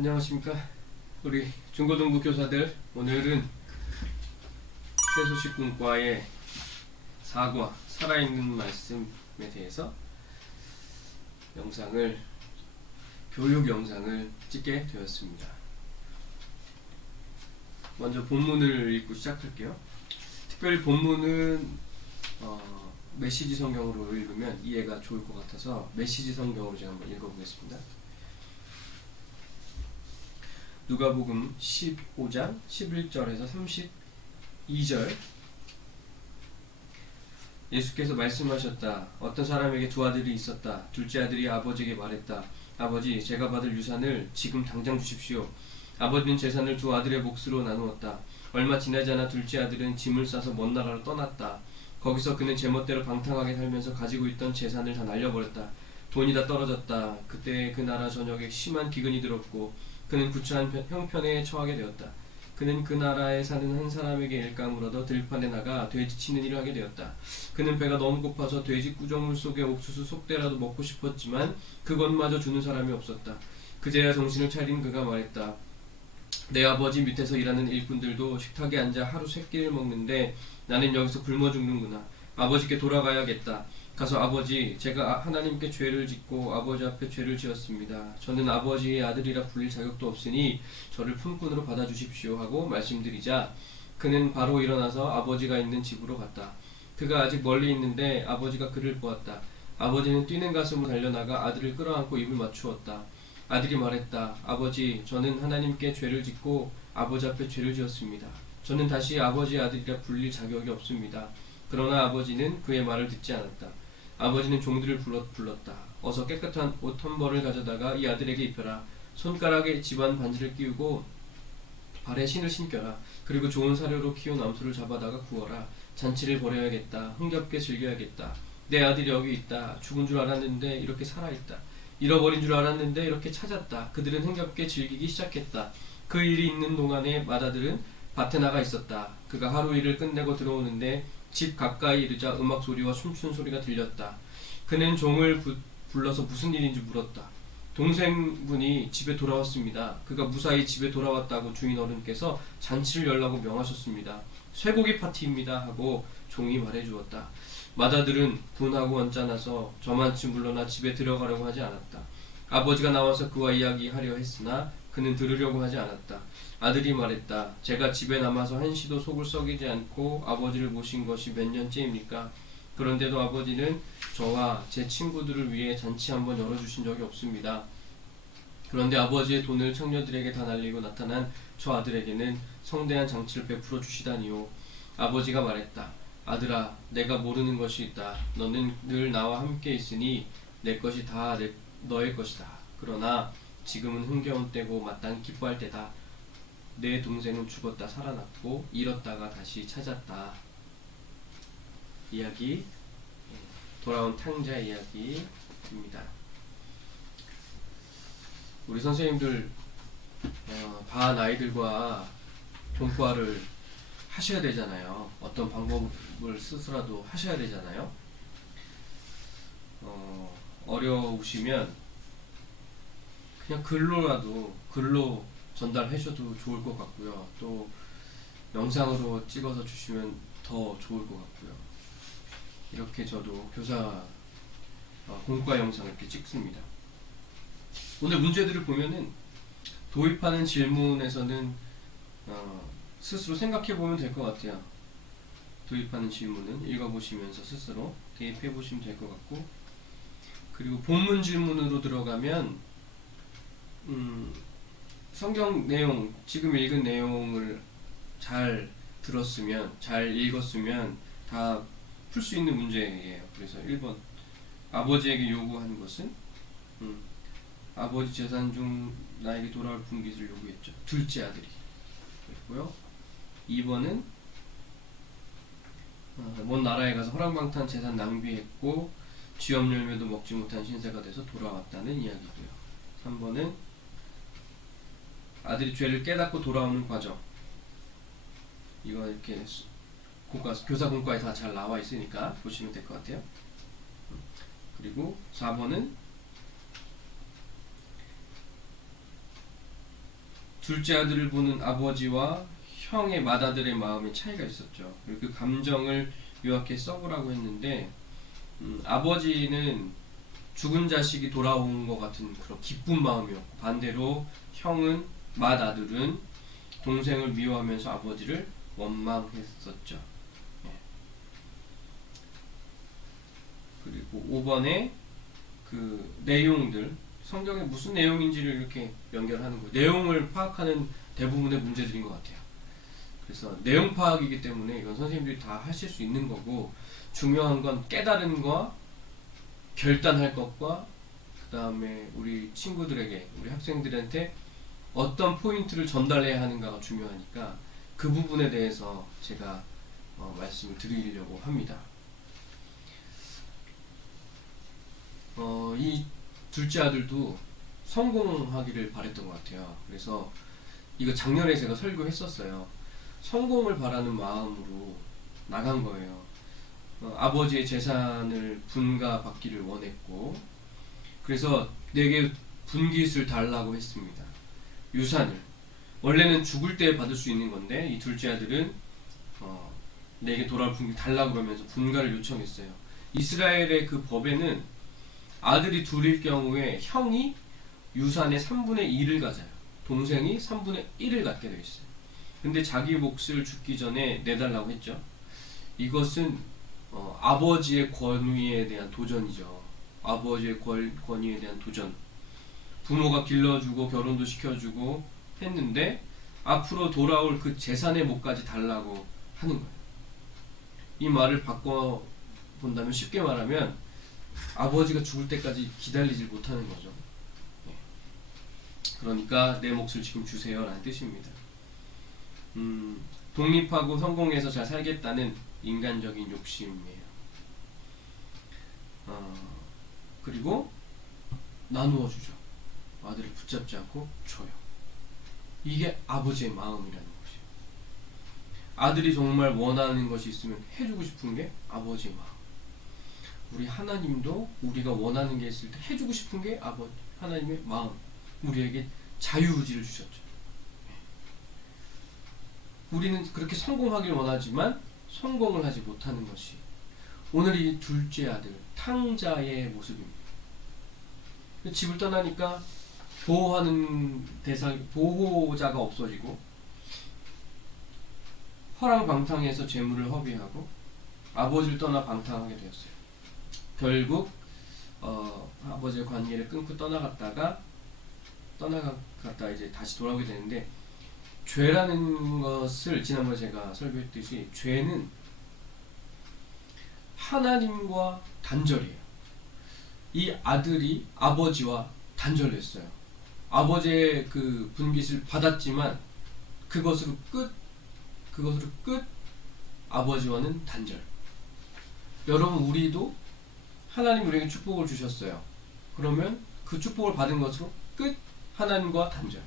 안녕하십니까 우리 중고등부 교사들. 오늘은 세소식군과의 사과 살아있는 말씀에 대해서 교육 영상을 찍게 되었습니다. 먼저 본문을 읽고 시작할게요. 특별히 본문은 메시지 성경으로 읽으면 이해가 좋을 것 같아서 메시지 성경으로 제가 한번 읽어보겠습니다. 누가복음 15장 11절에서 32절. 예수께서 말씀하셨다. 어떤 사람에게 두 아들이 있었다. 둘째 아들이 아버지에게 말했다. 아버지, 제가 받을 유산을 지금 당장 주십시오. 아버지는 재산을 두 아들의 몫으로 나누었다. 얼마 지나지 않아 둘째 아들은 짐을 싸서 먼 나라로 떠났다. 거기서 그는 제멋대로 방탕하게 살면서 가지고 있던 재산을 다 날려버렸다. 돈이 다 떨어졌다. 그때 그 나라 전역에 심한 기근이 들었고 그는 구차한 형편에 처하게 되었다. 그는 그 나라에 사는 한 사람에게 일감을 얻어 들판에 나가 돼지 치는 일을 하게 되었다. 그는 배가 너무 고파서 돼지 구정물 속에 옥수수 속대라도 먹고 싶었지만 그것마저 주는 사람이 없었다. 그제야 정신을 차린 그가 말했다. 내 아버지 밑에서 일하는 일꾼들도 식탁에 앉아 하루 세 끼를 먹는데 나는 여기서 굶어 죽는구나. 아버지께 돌아가야겠다. 가서 아버지, 제가 하나님께 죄를 짓고 아버지 앞에 죄를 지었습니다. 저는 아버지의 아들이라 불릴 자격도 없으니 저를 품꾼으로 받아주십시오 하고 말씀드리자 그는 바로 일어나서 아버지가 있는 집으로 갔다. 그가 아직 멀리 있는데 아버지가 그를 보았다. 아버지는 뛰는 가슴으로 달려나가 아들을 끌어안고 입을 맞추었다. 아들이 말했다. 아버지, 저는 하나님께 죄를 짓고 아버지 앞에 죄를 지었습니다. 저는 다시 아버지의 아들이라 불릴 자격이 없습니다. 그러나 아버지는 그의 말을 듣지 않았다. 아버지는 종들을 불렀다. 어서 깨끗한 옷 한 벌을 가져다가 이 아들에게 입혀라. 손가락에 집안 반지를 끼우고 발에 신을 신겨라. 그리고 좋은 사료로 키운 암소를 잡아다가 구워라. 잔치를 벌여야겠다. 흥겹게 즐겨야겠다. 내 아들이 여기 있다. 죽은 줄 알았는데 이렇게 살아있다. 잃어버린 줄 알았는데 이렇게 찾았다. 그들은 흥겹게 즐기기 시작했다. 그 일이 있는 동안에 맏아들은 밭에 나가 있었다. 그가 하루 일을 끝내고 들어오는데 집 가까이 이르자 음악 소리와 춤추는 소리가 들렸다. 그는 종을 불러서 무슨 일인지 물었다. 동생분이 집에 돌아왔습니다. 그가 무사히 집에 돌아왔다고 주인 어른께서 잔치를 열라고 명하셨습니다. 쇠고기 파티입니다 하고 종이 말해주었다. 맏아들은 분하고 언짢아서 저만치 물러나 집에 들어가려고 하지 않았다. 아버지가 나와서 그와 이야기하려 했으나 그는 들으려고 하지 않았다. 아들이 말했다. 제가 집에 남아서 한시도 속을 썩이지 않고 아버지를 모신 것이 몇 년째입니까? 그런데도 아버지는 저와 제 친구들을 위해 잔치 한번 열어주신 적이 없습니다. 그런데 아버지의 돈을 청년들에게 다 날리고 나타난 저 아들에게는 성대한 장치를 베풀어 주시다니요. 아버지가 말했다. 아들아, 내가 모르는 것이 있다. 너는 늘 나와 함께 있으니 내 것이 다 너의 것이다. 그러나 지금은 흥겨운 때고 마땅히 기뻐할 때다. 내 동생은 죽었다 살아났고 잃었다가 다시 찾았다. 이야기, 돌아온 탕자 이야기입니다. 우리 선생님들 반 아이들과 동과를 하셔야 되잖아요. 어떤 방법을 쓰서라도 하셔야 되잖아요. 어려우시면 그냥 글로 전달해 줘도 좋을 것 같고요. 또 영상으로 찍어서 주시면 더 좋을 것 같고요. 이렇게 저도 교사 공과 영상 이렇게 찍습니다. 오늘 문제들을 보면은 도입하는 질문에서는 스스로 생각해 보면 될 것 같아요. 도입하는 질문은 읽어보시면서 스스로 대입해 보시면 될 것 같고, 그리고 본문 질문으로 들어가면 성경 내용, 지금 읽은 내용을 잘 들었으면, 잘 읽었으면 다 풀 수 있는 문제예요. 그래서 1번, 아버지에게 요구한 것은 아버지 재산 중 나에게 돌아올 분깃을 요구했죠. 둘째 아들이 그랬고요. 2번은 먼 나라에 가서 허랑방탕 재산 낭비했고 쥐업 열매도 먹지 못한 신세가 돼서 돌아왔다는 이야기고요. 3번은 아들이 죄를 깨닫고 돌아오는 과정. 이거 이렇게 교사 공과에 다 잘 나와 있으니까 보시면 될 것 같아요. 그리고 4번은 둘째 아들을 보는 아버지와 형의 맏아들의 마음에 차이가 있었죠. 그리고 그 감정을 묘하게 써보라고 했는데 아버지는 죽은 자식이 돌아온 것 같은 그런 기쁜 마음이었고, 반대로 형은 맏아들은 동생을 미워하면서 아버지를 원망했었죠. 예. 그리고 5번에 그 내용들, 성경에 무슨 내용인지를 이렇게 연결하는 거예요. 내용을 파악하는 대부분의 문제들인 것 같아요. 그래서 내용 파악이기 때문에 이건 선생님들이 다 하실 수 있는 거고, 중요한 건 깨달은 거, 결단할 것과 그 다음에 우리 친구들에게, 우리 학생들한테 어떤 포인트를 전달해야 하는가가 중요하니까 그 부분에 대해서 제가 말씀을 드리려고 합니다. 이 둘째 아들도 성공하기를 바랬던 것 같아요. 그래서 이거 작년에 제가 설교했었어요. 성공을 바라는 마음으로 나간 거예요. 아버지의 재산을 분가받기를 원했고, 그래서 내게 분깃을 달라고 했습니다. 유산을. 원래는 죽을 때 받을 수 있는 건데 이 둘째 아들은 내게 돌아올 분깃 달라고 그러면서 분가를 요청했어요. 이스라엘의 그 법에는 아들이 둘일 경우에 형이 유산의 3분의 2를 가져요. 동생이 3분의 1을 갖게 되어 있어요. 근데 자기 몫을 죽기 전에 내달라고 했죠. 이것은 아버지의 권위에 대한 도전이죠. 아버지의 권위에 대한 도전. 부모가 길러주고 결혼도 시켜주고 했는데 앞으로 돌아올 그 재산의 몫까지 달라고 하는 거예요. 이 말을 바꿔본다면, 쉽게 말하면 아버지가 죽을 때까지 기다리지 못하는 거죠. 그러니까 내 몫을 지금 주세요 라는 뜻입니다. 독립하고 성공해서 잘 살겠다는 인간적인 욕심이에요. 그리고 나누어 주죠. 아들을 붙잡지 않고 줘요. 이게 아버지의 마음이라는 것이에요. 아들이 정말 원하는 것이 있으면 해주고 싶은 게 아버지의 마음. 우리 하나님도 우리가 원하는 게 있을 때 해주고 싶은 게 하나님의 마음. 우리에게 자유의지를 주셨죠. 우리는 그렇게 성공하길 원하지만 성공을 하지 못하는 것이 오늘 이 둘째 아들 탕자의 모습입니다. 집을 떠나니까 보호하는 보호자가 없어지고 허랑방탕해서 재물을 허비하고 아버지를 떠나 방탕하게 되었어요. 결국 아버지의 관계를 끊고 떠나갔다 이제 다시 돌아오게 되는데, 죄라는 것을 지난번에 제가 설교했듯이 죄는 하나님과 단절이에요. 이 아들이 아버지와 단절했어요. 아버지의 그 분깃을 받았지만 그것으로 끝 아버지와는 단절. 여러분, 우리도 하나님 우리에게 축복을 주셨어요. 그러면 그 축복을 받은 것으로 끝 하나님과 단절.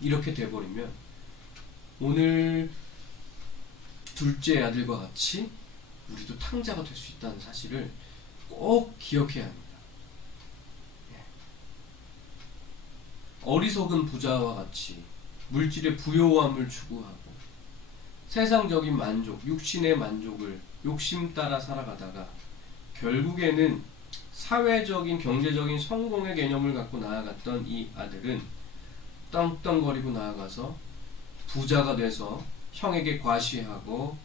이렇게 돼버리면 오늘 둘째 아들과 같이 우리도 탕자가 될 수 있다는 사실을 꼭 기억해야 합니다. 어리석은 부자와 같이 물질의 부요함을 추구하고 세상적인 만족, 육신의 만족을 욕심 따라 살아가다가 결국에는 사회적인 경제적인 성공의 개념을 갖고 나아갔던 이 아들은 떵떵거리고 나아가서 부자가 돼서 형에게 과시하고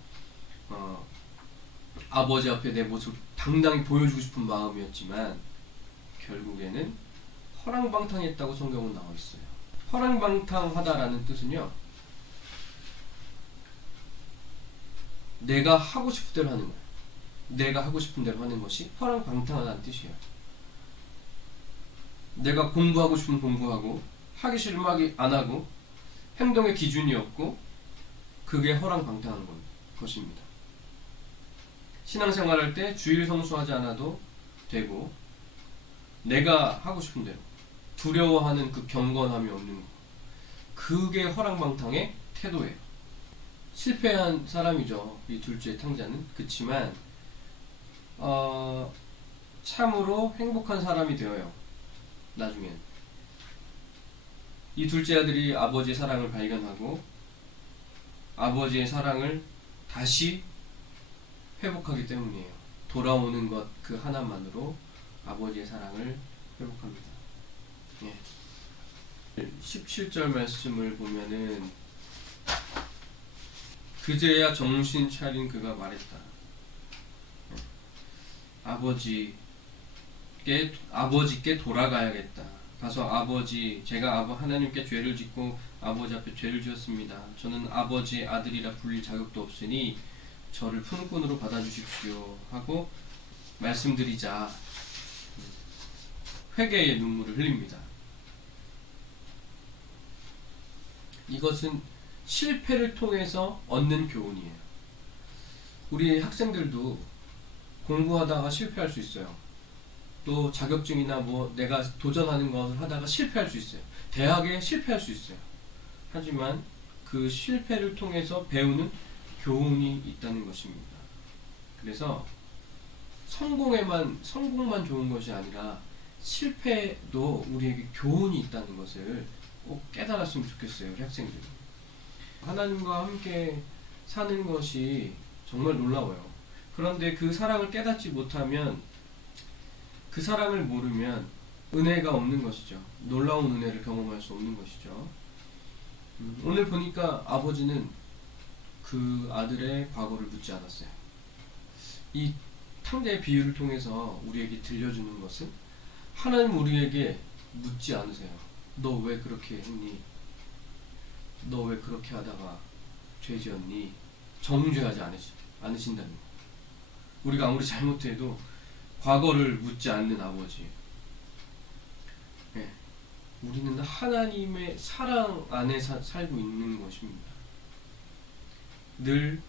아버지 앞에 내 모습을 당당히 보여주고 싶은 마음이었지만 결국에는 허랑방탕했다고 성경은 나와 있어요. 허랑방탕하다라는 뜻은요, 내가 하고 싶은 대로 하는 거예요. 내가 하고 싶은 대로 하는 것이 허랑방탕하다는 뜻이에요. 내가 공부하고 싶으면 공부하고 하기 싫으면 하기 안 하고 행동의 기준이 없고 그게 허랑방탕한 것입니다. 신앙생활할 때 주일 성수하지 않아도 되고 내가 하고 싶은 대로 두려워하는 그 경건함이 없는 거, 그게 허랑방탕의 태도예요. 실패한 사람이죠, 이 둘째 탕자는. 그치만 참으로 행복한 사람이 되어요. 나중엔 이 둘째 아들이 아버지의 사랑을 발견하고 아버지의 사랑을 다시 회복하기 때문이에요. 돌아오는 것 그 하나만으로 아버지의 사랑을 회복합니다. 예. 17절 말씀을 보면은 그제야 정신 차린 그가 말했다. 아버지께 돌아가야겠다. 가서 제가 하나님께 죄를 짓고 아버지 앞에 죄를 지었습니다. 저는 아버지의 아들이라 불릴 자격도 없으니 저를 품꾼으로 받아주십시오 하고 말씀드리자 회개의 눈물을 흘립니다. 이것은 실패를 통해서 얻는 교훈이에요. 우리 학생들도 공부하다가 실패할 수 있어요. 또 자격증이나 내가 도전하는 것을 하다가 실패할 수 있어요. 대학에 실패할 수 있어요. 하지만 그 실패를 통해서 배우는 교훈이 있다는 것입니다. 그래서 성공만 좋은 것이 아니라 실패도 우리에게 교훈이 있다는 것을 꼭 깨달았으면 좋겠어요. 우리 학생들. 하나님과 함께 사는 것이 정말 놀라워요. 그런데 그 사랑을 깨닫지 못하면, 그 사랑을 모르면 은혜가 없는 것이죠. 놀라운 은혜를 경험할 수 없는 것이죠. 오늘 보니까 아버지는 그 아들의 과거를 묻지 않았어요. 이 탕자의 비유를 통해서 우리에게 들려주는 것은 하나님 우리에게 묻지 않으세요. 너 왜 그렇게 했니? 너 왜 그렇게 하다가 죄 지었니? 정죄하지 않으신다는 거. 우리가 아무리 잘못해도 과거를 묻지 않는 아버지. 네. 우리는 하나님의 사랑 안에 살고 있는 것입니다. 늘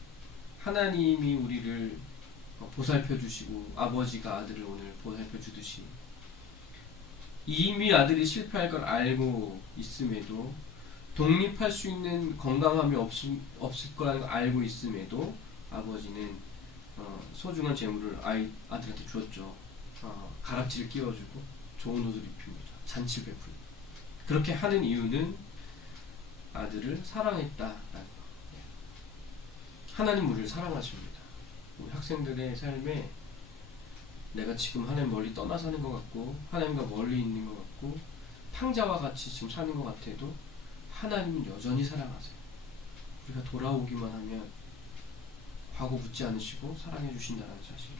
하나님이 우리를 보살펴 주시고 아버지가 아들을 오늘 보살펴 주듯이 이미 아들이 실패할 걸 알고 있음에도, 독립할 수 있는 건강함이 없을 거라는 걸 알고 있음에도 아버지는 소중한 재물을 아들한테 주었죠. 가락지를 끼워주고 좋은 옷을 입힙니다. 잔치를 베풀고. 그렇게 하는 이유는 아들을 사랑했다라는 거. 하나님 우리를 사랑하십니다. 우리 학생들의 삶에 내가 지금 하나님 멀리 떠나 사는 것 같고 하나님과 멀리 있는 것 같고 탕자와 같이 지금 사는 것 같아도 하나님은 여전히 사랑하세요. 우리가 돌아오기만 하면 과거 묻지 않으시고 사랑해 주신다는 사실.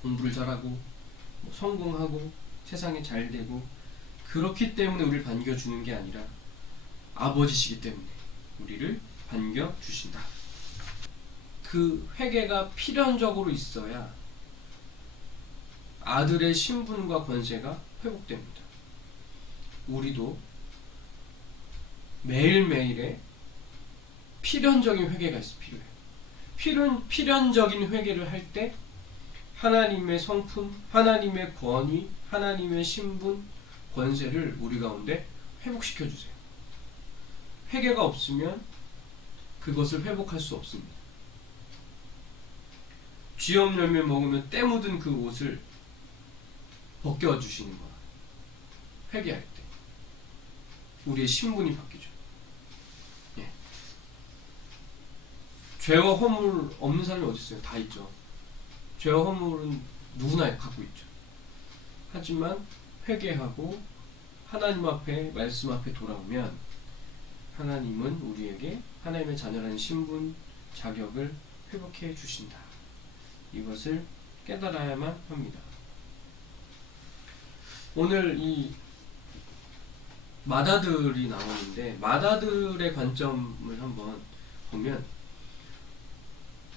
공부를 잘하고 성공하고 세상에 잘 되고 그렇기 때문에 우리를 반겨주는 게 아니라 아버지시기 때문에 우리를 반겨주신다. 그 회개가 필연적으로 있어야 아들의 신분과 권세가 회복됩니다. 우리도 매일매일의 필연적인 회개가 필요해요. 필연적인 회개를 할 때 하나님의 성품, 하나님의 권위, 하나님의 신분, 권세를 우리 가운데 회복시켜 주세요. 회개가 없으면 그것을 회복할 수 없습니다. 쥐염 열매 먹으면 때 묻은 그 옷을 벗겨주시는 거야. 회개할 때 우리의 신분이 바뀌죠. 예. 죄와 허물 없는 사람이 어디 있어요? 다 있죠. 죄와 허물은 누구나 갖고 있죠. 하지만 회개하고 하나님 앞에, 말씀 앞에 돌아오면 하나님은 우리에게 하나님의 자녀라는 신분, 자격을 회복해 주신다. 이것을 깨달아야만 합니다. 오늘 이 맏아들이 나오는데 맏아들의 관점을 한번 보면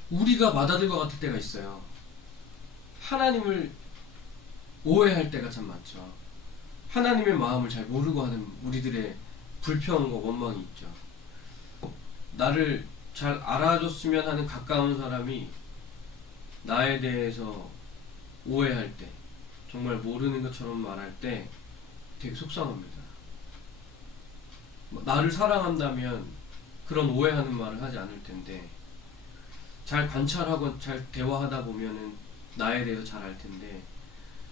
우리가 맏아들과 같을 때가 있어요. 하나님을 오해할 때가 참 많죠. 하나님의 마음을 잘 모르고 하는 우리들의 불평과 원망이 있죠. 나를 잘 알아줬으면 하는 가까운 사람이 나에 대해서 오해할 때, 정말 모르는 것처럼 말할 때 되게 속상합니다. 나를 사랑한다면 그런 오해하는 말을 하지 않을 텐데, 잘 관찰하고 잘 대화하다 보면은 나에 대해서 잘 알 텐데,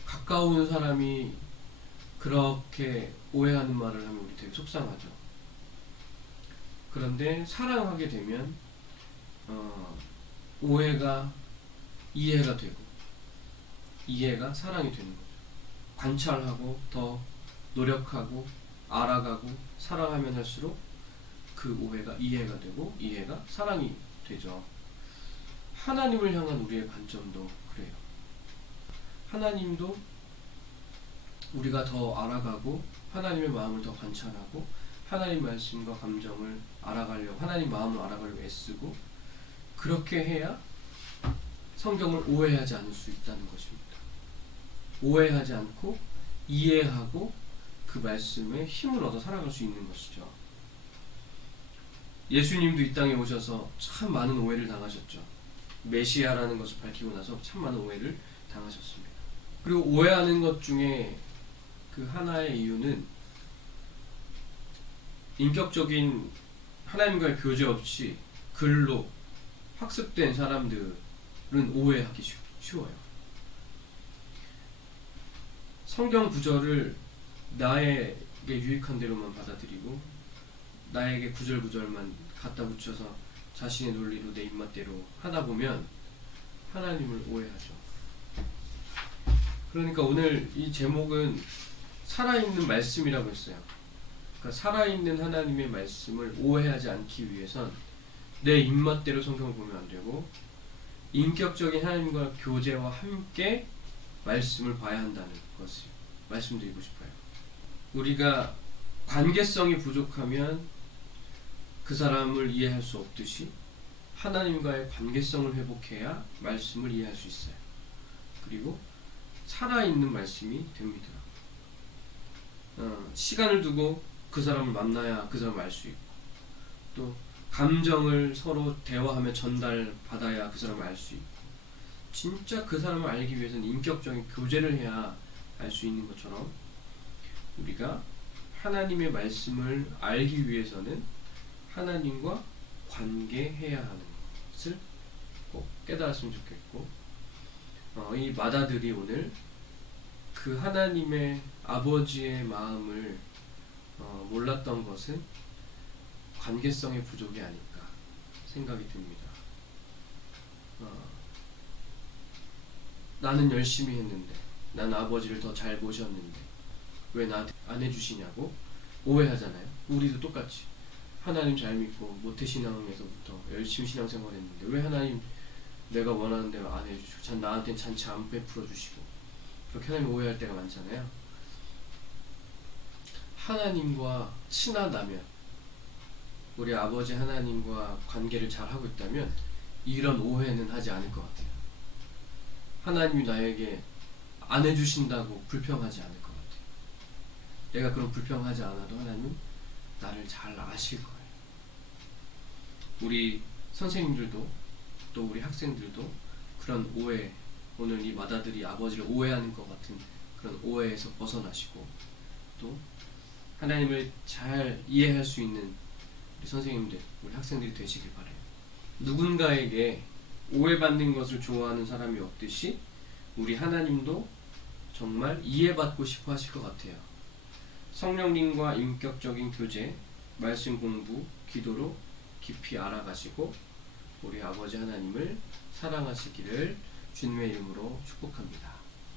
가까운 사람이 그렇게 오해하는 말을 하면 우리 되게 속상하죠. 그런데 사랑하게 되면 오해가 이해가 되고 이해가 사랑이 되는 거죠. 관찰하고 더 노력하고 알아가고 사랑하면 할수록 그 오해가 이해가 되고 이해가 사랑이 되죠. 하나님을 향한 우리의 관점도 그래요. 하나님도 우리가 더 알아가고 하나님의 마음을 더 관찰하고 하나님 말씀과 감정을 알아가려고 하나님 마음을 알아가려고 애쓰고 그렇게 해야 성경을 오해하지 않을 수 있다는 것입니다. 오해하지 않고 이해하고 그 말씀에 힘을 얻어 살아갈 수 있는 것이죠. 예수님도 이 땅에 오셔서 참 많은 오해를 당하셨죠. 메시아라는 것을 밝히고 나서 참 많은 오해를 당하셨습니다. 그리고 오해하는 것 중에 그 하나의 이유는 인격적인 하나님과의 교제 없이 글로 학습된 사람들은 오해하기 쉬워요. 성경 구절을 나에게 유익한 대로만 받아들이고 나에게 구절구절만 갖다 붙여서 자신의 논리로 내 입맛대로 하다 보면 하나님을 오해하죠. 그러니까 오늘 이 제목은 살아있는 말씀이라고 했어요. 그러니까 살아있는 하나님의 말씀을 오해하지 않기 위해선 내 입맛대로 성경을 보면 안 되고 인격적인 하나님과 교제와 함께 말씀을 봐야 한다는 것을 말씀드리고 싶어요. 우리가 관계성이 부족하면 그 사람을 이해할 수 없듯이 하나님과의 관계성을 회복해야 말씀을 이해할 수 있어요. 그리고 살아있는 말씀이 됩니다. 시간을 두고 그 사람을 만나야 그 사람을 알 수 있고 또 감정을 서로 대화하며 전달받아야 그 사람을 알 수 있고 진짜 그 사람을 알기 위해서는 인격적인 교제를 해야 알 수 있는 것처럼 우리가 하나님의 말씀을 알기 위해서는 하나님과 관계해야 하는 것을 꼭 깨달았으면 좋겠고 이 마다들이 오늘 그 하나님의 아버지의 마음을 몰랐던 것은 관계성의 부족이 아닐까 생각이 듭니다. 나는 열심히 했는데 난 아버지를 더 잘 모셨는데 왜 나한테 안 해주시냐고 오해하잖아요. 우리도 똑같이 하나님 잘 믿고 모태신앙에서부터 열심히 신앙생활했는데 왜 하나님 내가 원하는 대로 안 해주시고 나한테는 잔치 안 베풀어 주시고 그렇게 하나님 오해할 때가 많잖아요. 하나님과 친하다면 우리 아버지 하나님과 관계를 잘 하고 있다면 이런 오해는 하지 않을 것 같아요. 하나님이 나에게 안 해주신다고 불평하지 않을 것 같아요. 내가 그런 불평하지 않아도 하나님은 나를 잘 아실 거예요. 우리 선생님들도 또 우리 학생들도 그런 오해, 오늘 이 마다들이 아버지를 오해하는 것 같은 그런 오해에서 벗어나시고 또 하나님을 잘 이해할 수 있는 우리 선생님들, 우리 학생들이 되시길 바라요. 누군가에게 오해받는 것을 좋아하는 사람이 없듯이 우리 하나님도 정말 이해받고 싶어 하실 것 같아요. 성령님과 인격적인 교제, 말씀 공부, 기도로 깊이 알아가시고 우리 아버지 하나님을 사랑하시기를 주님의 이름으로 축복합니다.